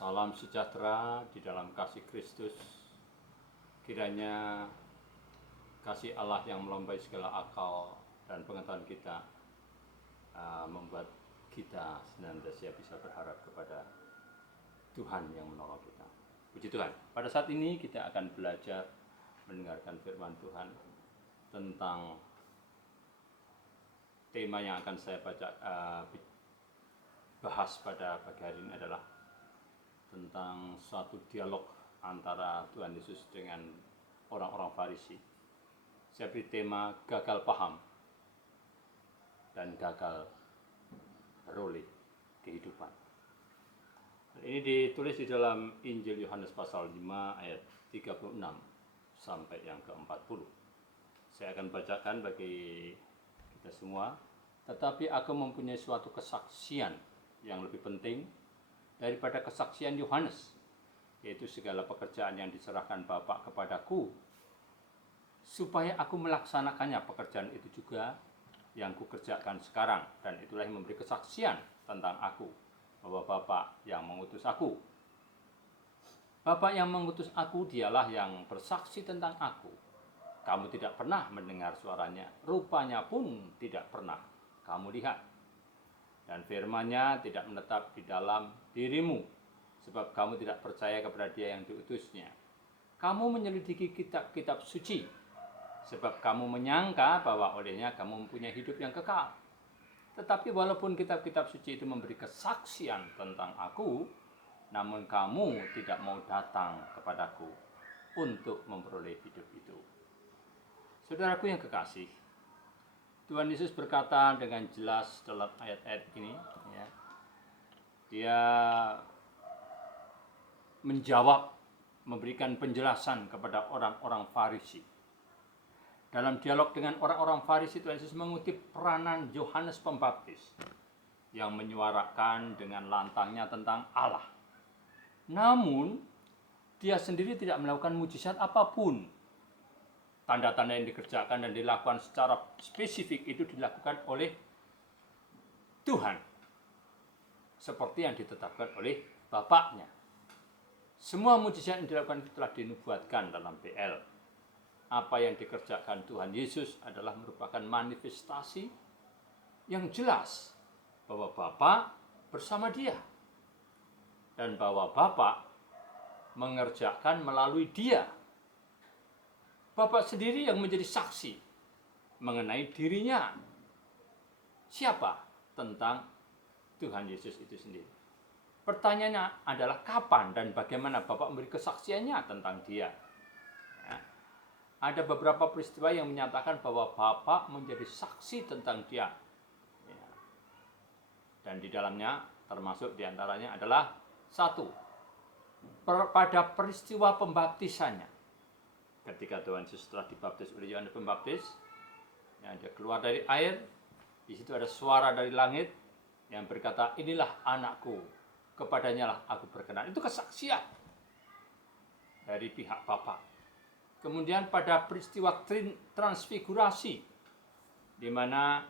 Salam sejahtera di dalam kasih Kristus. Kiranya kasih Allah yang melampaui segala akal dan pengetahuan kita membuat kita senantiasa bisa berharap kepada Tuhan yang menolong kita. Puji Tuhan. Pada saat ini kita akan belajar mendengarkan firman Tuhan tentang tema yang akan saya bahas pada pagi hari ini adalah tentang suatu dialog antara Tuhan Yesus dengan orang-orang Farisi. Saya beri tema gagal paham dan gagal beroleh kehidupan. Ini ditulis di dalam Injil Yohanes pasal 5 ayat 36 sampai yang ke-40. Saya akan bacakan bagi kita semua. Tetapi aku mempunyai suatu kesaksian yang lebih penting daripada kesaksian Yohanes, yaitu segala pekerjaan yang diserahkan Bapa kepadaku, supaya aku melaksanakannya. Pekerjaan itu juga yang kukerjakan sekarang, dan itulah yang memberi kesaksian tentang aku, bahwa Bapa yang mengutus aku. Bapa yang mengutus aku dialah yang bersaksi tentang aku. Kamu tidak pernah mendengar suaranya, rupanya pun tidak pernah kamu lihat. Dan firman-Nya tidak menetap di dalam dirimu, sebab kamu tidak percaya kepada Dia yang diutusnya. Kamu menyelidiki kitab-kitab suci, sebab kamu menyangka bahwa olehnya kamu mempunyai hidup yang kekal. Tetapi walaupun kitab-kitab suci itu memberi kesaksian tentang aku, namun kamu tidak mau datang kepadaku untuk memperoleh hidup itu. Saudaraku yang kekasih, Tuhan Yesus berkata dengan jelas dalam ayat-ayat ini, ya, Dia menjawab, memberikan penjelasan kepada orang-orang Farisi. Dalam dialog dengan orang-orang Farisi, Tuhan Yesus mengutip peranan Yohanes Pembaptis yang menyuarakan dengan lantangnya tentang Allah. Namun, dia sendiri tidak melakukan mujizat apapun. Tanda-tanda yang dikerjakan dan dilakukan secara spesifik itu dilakukan oleh Tuhan, seperti yang ditetapkan oleh Bapaknya. Semua mujizat yang dilakukan itu telah dinubuatkan dalam PL. Apa yang dikerjakan Tuhan Yesus adalah merupakan manifestasi yang jelas bahwa Bapa bersama Dia, dan bahwa Bapa mengerjakan melalui Dia. Bapa sendiri yang menjadi saksi mengenai dirinya. Siapa? Tentang Tuhan Yesus itu sendiri. Pertanyaannya adalah kapan dan bagaimana Bapa memberi kesaksiannya tentang Dia. Ya. Ada beberapa peristiwa yang menyatakan bahwa Bapa menjadi saksi tentang Dia. Ya. Dan di dalamnya termasuk diantaranya adalah satu, pada peristiwa pembaptisannya. Ketika Tuhan Yesus setelah dibaptis oleh Yohanes Pembaptis, ya, Dia keluar dari air, di situ ada suara dari langit yang berkata, inilah anakku, kepadanya lah aku berkenan. Itu kesaksian dari pihak Bapa. Kemudian pada peristiwa transfigurasi, di mana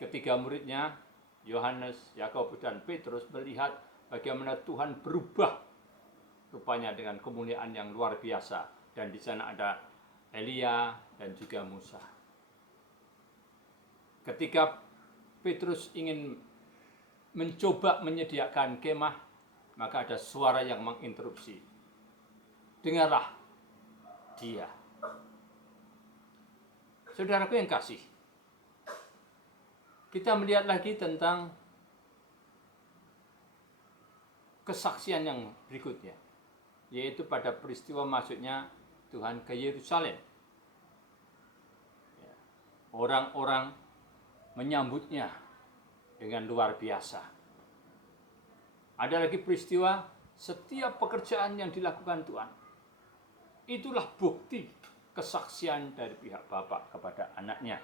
ketiga muridnya, Yohanes, Yakobus, dan Petrus melihat bagaimana Tuhan berubah rupanya dengan kemuliaan yang luar biasa, dan di sana ada Elia dan juga Musa. Ketika Petrus ingin mencoba menyediakan kemah, maka ada suara yang menginterupsi. Dengarlah dia. Saudaraku yang kasih, kita melihat lagi tentang kesaksian yang berikutnya, yaitu pada peristiwa masuknya Tuhan ke Yerusalem. Orang-orang menyambutnya dengan luar biasa. Ada lagi peristiwa setiap pekerjaan yang dilakukan Tuhan, itulah bukti kesaksian dari pihak Bapa kepada anaknya.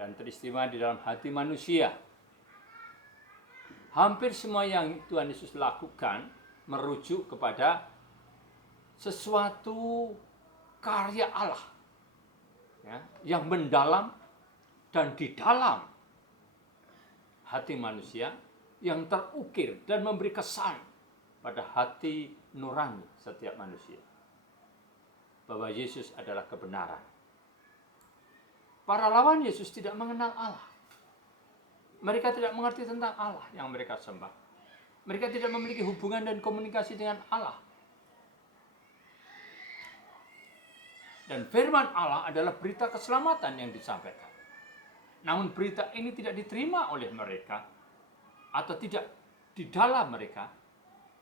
Dan teristimewa di dalam hati manusia. Hampir semua yang Tuhan Yesus lakukan merujuk kepada sesuatu karya Allah, ya, yang mendalam dan di dalam hati manusia, yang terukir dan memberi kesan pada hati nurani setiap manusia bahwa Yesus adalah kebenaran. Para lawan Yesus tidak mengenal Allah. Mereka tidak mengerti tentang Allah yang mereka sembah. Mereka tidak memiliki hubungan dan komunikasi dengan Allah. Dan firman Allah adalah berita keselamatan yang disampaikan. Namun berita ini tidak diterima oleh mereka atau tidak di dalam mereka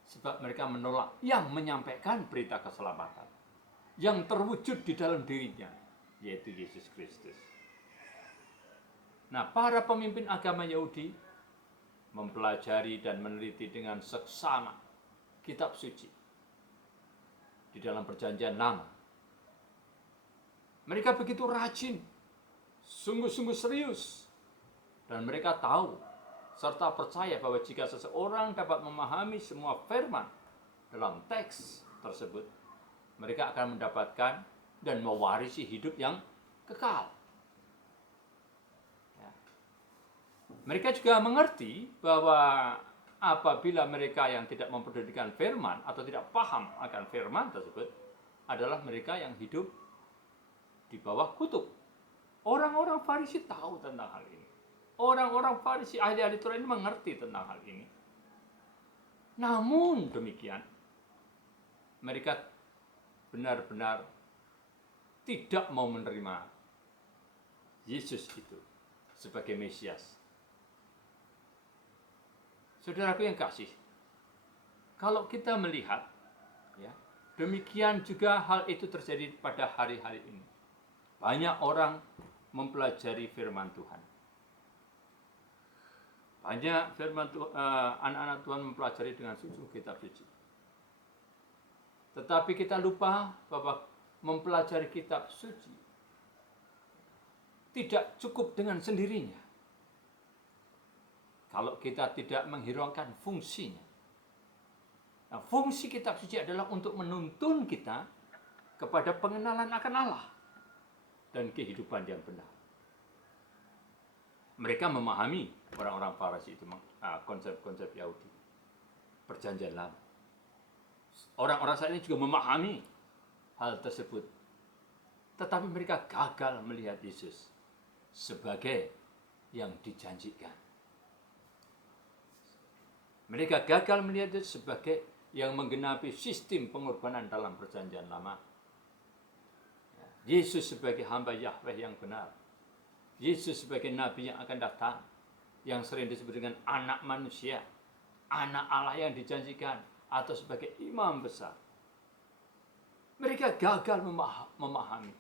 sebab mereka menolak yang menyampaikan berita keselamatan yang terwujud di dalam dirinya, yaitu Yesus Kristus. Nah, para pemimpin agama Yahudi mempelajari dan meneliti dengan seksama kitab suci di dalam perjanjian lama. Mereka begitu rajin, sungguh-sungguh serius, dan mereka tahu serta percaya bahwa jika seseorang dapat memahami semua firman dalam teks tersebut, mereka akan mendapatkan dan mewarisi hidup yang kekal. Mereka juga mengerti bahwa apabila mereka yang tidak memperdulikan firman atau tidak paham akan firman tersebut adalah mereka yang hidup di bawah kutuk. Orang-orang Farisi tahu tentang hal ini. Orang-orang Farisi, ahli-ahli Taurat ini mengerti tentang hal ini. Namun demikian, mereka benar-benar tidak mau menerima Yesus itu sebagai Mesias. Saudaraku yang kasih, kalau kita melihat, ya, demikian juga hal itu terjadi pada hari-hari ini. Banyak orang mempelajari firman Tuhan. Banyak anak-anak Tuhan mempelajari dengan sungguh kitab suci. Tetapi kita lupa bahwa mempelajari kitab suci tidak cukup dengan sendirinya kalau kita tidak menghiraukan fungsinya. Nah, fungsi kitab suci adalah untuk menuntun kita kepada pengenalan akan Allah dan kehidupan yang benar. Mereka memahami, orang-orang Farisi itu, konsep-konsep Yahudi, perjanjian lama. Orang-orang saat ini juga memahami hal tersebut. Tetapi mereka gagal melihat Yesus sebagai yang dijanjikan. Mereka gagal melihat Yesus sebagai yang menggenapi sistem pengorbanan dalam perjanjian lama. Yesus sebagai hamba Yahweh yang benar. Yesus sebagai nabi yang akan datang, yang sering disebut dengan anak manusia, anak Allah yang dijanjikan, atau sebagai imam besar. Mereka gagal memahami.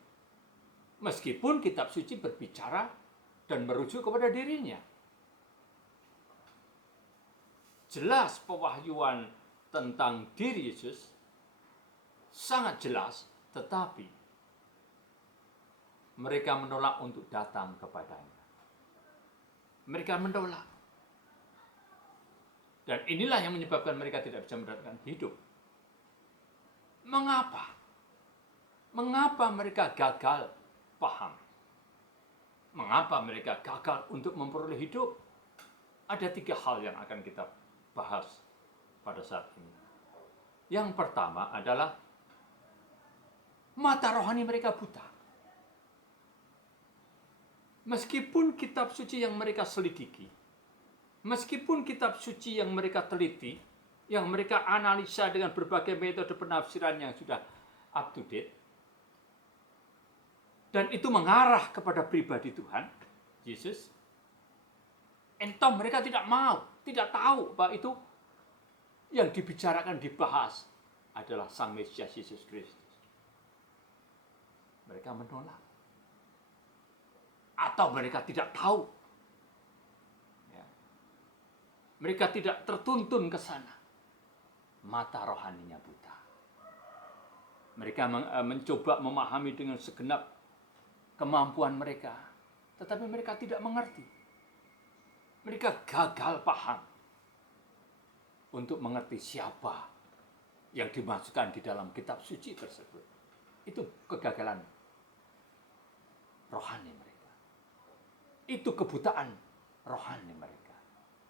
Meskipun kitab suci berbicara dan merujuk kepada dirinya. Jelas pewahyuan tentang diri Yesus sangat jelas, tetapi mereka menolak untuk datang kepadanya. Mereka menolak. Dan inilah yang menyebabkan mereka tidak bisa mendapatkan hidup. Mengapa? Mengapa mereka gagal paham? Mengapa mereka gagal untuk memperoleh hidup? Ada 3 hal yang akan kita bahas pada saat ini. Yang pertama adalah mata rohani mereka buta. Meskipun kitab suci yang mereka selidiki, meskipun kitab suci yang mereka teliti, yang mereka analisa dengan berbagai metode penafsiran yang sudah up to date, dan itu mengarah kepada pribadi Tuhan, Yesus, entah mereka tidak mau, tidak tahu bahwa itu yang dibicarakan, dibahas adalah Sang Mesias Yesus Kristus. Mereka menolak. Atau mereka tidak tahu. Ya. Mereka tidak tertuntun ke sana. Mata rohaninya buta. Mereka mencoba memahami dengan segenap kemampuan mereka. Tetapi mereka tidak mengerti. Mereka gagal paham untuk mengerti siapa yang dimasukkan di dalam kitab suci tersebut. Itu kegagalan rohani mereka. Itu kebutaan rohani mereka.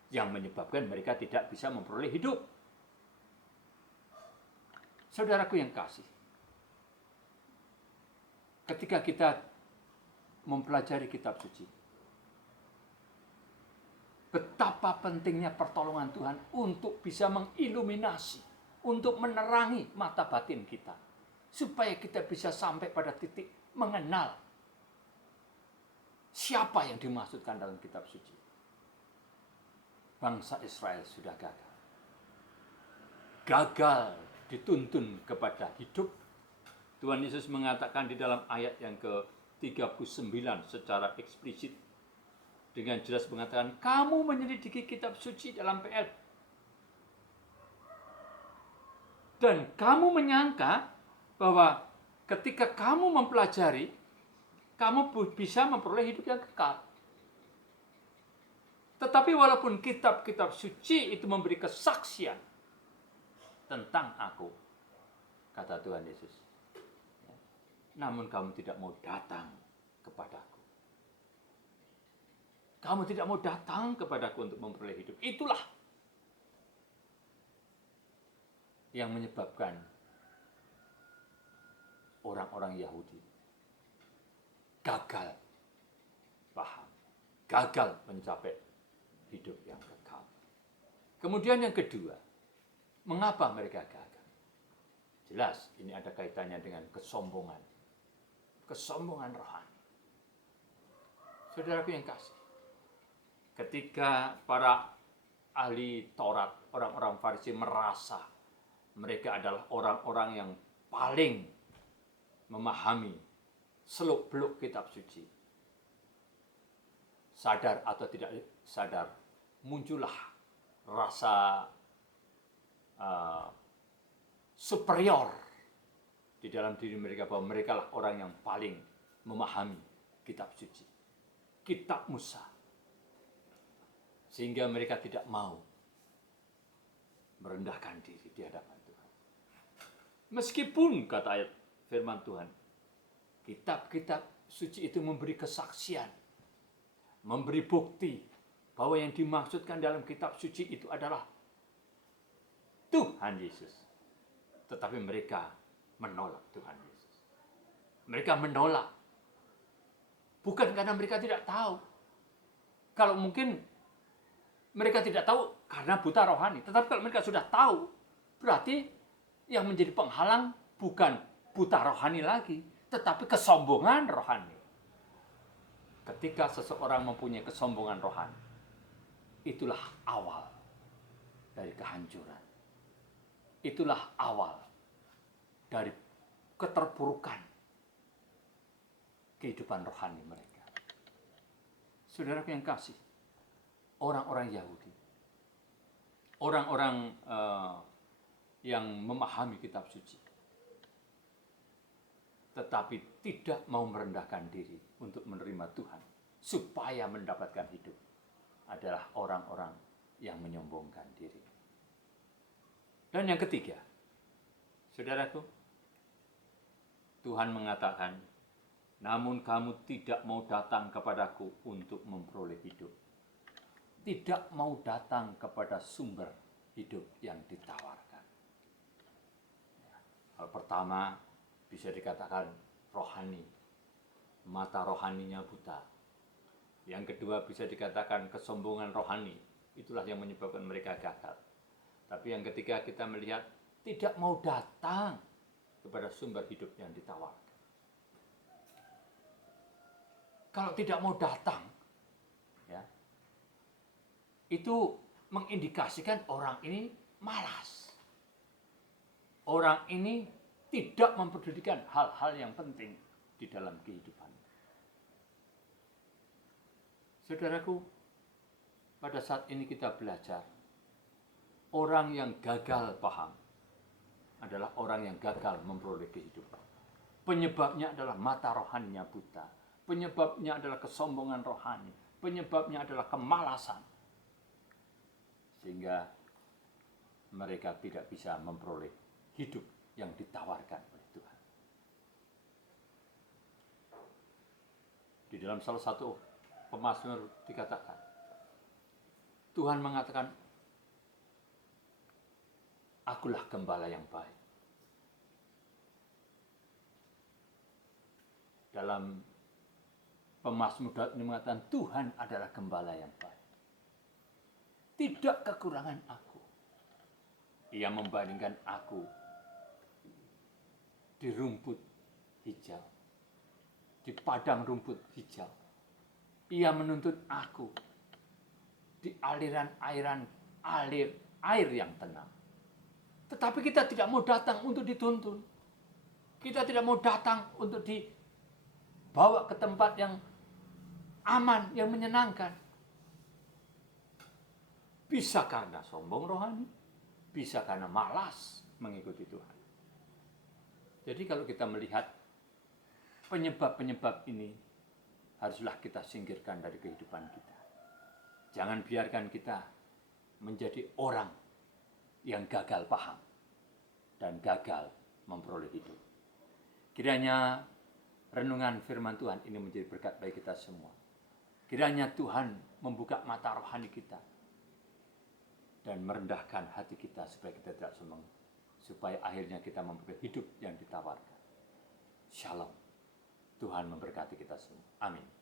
yang menyebabkan mereka tidak bisa memperoleh hidup. Saudaraku yang kasih, ketika kita mempelajari kitab suci, betapa pentingnya pertolongan Tuhan untuk bisa mengiluminasi, untuk menerangi mata batin kita, supaya kita bisa sampai pada titik mengenal siapa yang dimaksudkan dalam kitab suci. Bangsa Israel sudah gagal. Gagal dituntun kepada hidup. Tuhan Yesus mengatakan di dalam ayat yang ke-39 secara eksplisit, dengan jelas mengatakan, kamu menyelidiki kitab suci dalam PL. Dan kamu menyangka bahwa ketika kamu mempelajari, kamu bisa memperoleh hidup yang kekal. Tetapi walaupun kitab-kitab suci itu memberi kesaksian tentang aku, kata Tuhan Yesus, namun kamu tidak mau datang kepadaku. Kamu tidak mau datang kepadaku untuk memperoleh hidup. Itulah yang menyebabkan orang-orang Yahudi gagal paham, gagal mencapai hidup yang kekal. Kemudian yang kedua, mengapa mereka gagal? Jelas ini ada kaitannya dengan kesombongan. Kesombongan rohani. Saudaraku yang kasih, ketika para ahli Taurat, orang-orang Farisi merasa mereka adalah orang-orang yang paling memahami seluk-beluk kitab suci, sadar atau tidak sadar, muncullah rasa superior di dalam diri mereka, bahwa mereka lah orang yang paling memahami kitab suci, kitab Musa, sehingga mereka tidak mau merendahkan diri di hadapan Tuhan. Meskipun, kata ayat firman Tuhan, kitab-kitab suci itu memberi kesaksian, memberi bukti bahwa yang dimaksudkan dalam kitab suci itu adalah Tuhan Yesus. Tetapi mereka menolak Tuhan Yesus. Mereka menolak. Bukan karena mereka tidak tahu. Kalau mungkin mereka tidak tahu karena buta rohani. Tetapi kalau mereka sudah tahu, berarti yang menjadi penghalang bukan buta rohani lagi, tetapi kesombongan rohani. Ketika seseorang mempunyai kesombongan rohani, itulah awal dari kehancuran. Itulah awal dari keterpurukan kehidupan rohani mereka. Saudaraku yang kasih, orang-orang Yahudi, orang-orang yang memahami kitab suci, tetapi tidak mau merendahkan diri untuk menerima Tuhan supaya mendapatkan hidup, adalah orang-orang yang menyombongkan diri. Dan yang ketiga, saudaraku, Tuhan mengatakan, namun kamu tidak mau datang kepadaku untuk memperoleh hidup. Tidak mau datang kepada sumber hidup yang ditawarkan. Hal pertama bisa dikatakan rohani, mata rohaninya buta. Yang kedua bisa dikatakan kesombongan rohani, itulah yang menyebabkan mereka gagal. Tapi yang ketiga kita melihat tidak mau datang kepada sumber hidup yang ditawarkan. Kalau tidak mau datang, ya, itu mengindikasikan orang ini malas. Orang ini tidak mempedulikan hal-hal yang penting di dalam kehidupan. Saudaraku, pada saat ini kita belajar, orang yang gagal paham adalah orang yang gagal memperoleh kehidupan. Penyebabnya adalah mata rohaninya buta. Penyebabnya adalah kesombongan rohani. Penyebabnya adalah kemalasan. Sehingga mereka tidak bisa memperoleh hidup yang ditawarkan oleh Tuhan. Di dalam salah satu pemazmur dikatakan, Tuhan mengatakan, akulah gembala yang baik. Dalam Pemazmur Daud ini mengatakan, Tuhan adalah gembala yang baik. Tidak kekurangan aku. Ia membandingkan aku di rumput hijau, di padang rumput hijau. Ia menuntut aku di air yang tenang. Tetapi kita tidak mau datang untuk dituntun. Kita tidak mau datang untuk dibawa ke tempat yang aman, yang menyenangkan. Bisa karena sombong rohani, bisa karena malas mengikuti Tuhan. Jadi kalau kita melihat penyebab-penyebab ini, haruslah kita singkirkan dari kehidupan kita. Jangan biarkan kita menjadi orang yang gagal paham dan gagal memperoleh hidup. Kiranya renungan firman Tuhan ini menjadi berkat bagi kita semua. Kiranya Tuhan membuka mata rohani kita dan merendahkan hati kita supaya kita tidak sombong, supaya akhirnya kita memperoleh hidup yang ditawarkan. Shalom. Tuhan memberkati kita semua. Amin.